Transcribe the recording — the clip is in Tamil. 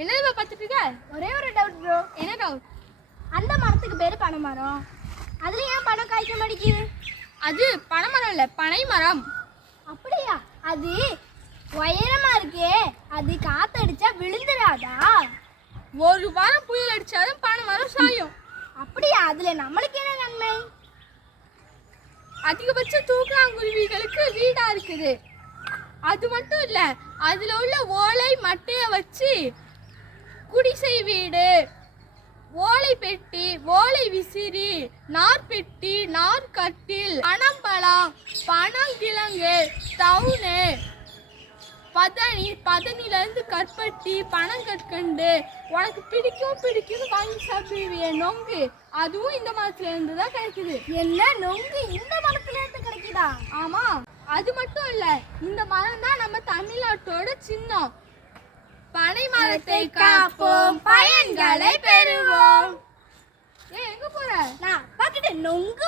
என்னது பார்த்துட்டு இருக்க? ஒரே ஒரு டவுட் ப்ரோ. என்ன டவுட்? அந்த மரத்துக்கு பேர் பனை மரம், அதுல ஏன் பழம் காய்க்க மாட்டேங்குது? அது பனை மரம் இல்லை, பனை மரம். அப்படியா? அது உயரமா இருக்கே, அது காத்தடிச்சா விழுந்துடாதா? ஒரு வாரம் புயல் அடிச்சாலும் பனை மரம் சாயும். அப்படியா? அதுல நம்மளுக்கு என்ன நன்மை? அதிகபட்ச தூக்கணாங்குருவிகளுக்கு வீடா இருக்குது. அது மட்டும் இல்ல, அதுல உள்ள ஓலை மட்டைய வச்சு குடிசை வீடு, ஓலை பெட்டி, ஓலை விசிறி, நார்பெட்டி, நார்கட்டில், பனம்பழம், பனங்கிழங்கு, தவுனு, பதனி, பதனிலேருந்து கற்பட்டி, பனங்கற்கண்டு, உனக்கு பிடிக்கும்னு வாங்கி சாப்பிடுவிய நொங்கு, அதுவும் இந்த மரத்துல இருந்து தான் கிடைக்குது. என்ன நொங்கு இந்த மரத்துல இருந்து கிடைக்குதா? ஆமா, அது மட்டும் இல்ல, இந்த மரம் தான் நம்ம தமிழ்நாட்டோட சின்னம். பனை மரத்தை காப்போம், பயன்களை பெறுவோம். எங்க போற? நான் அப்பா கிட்ட நொங்கு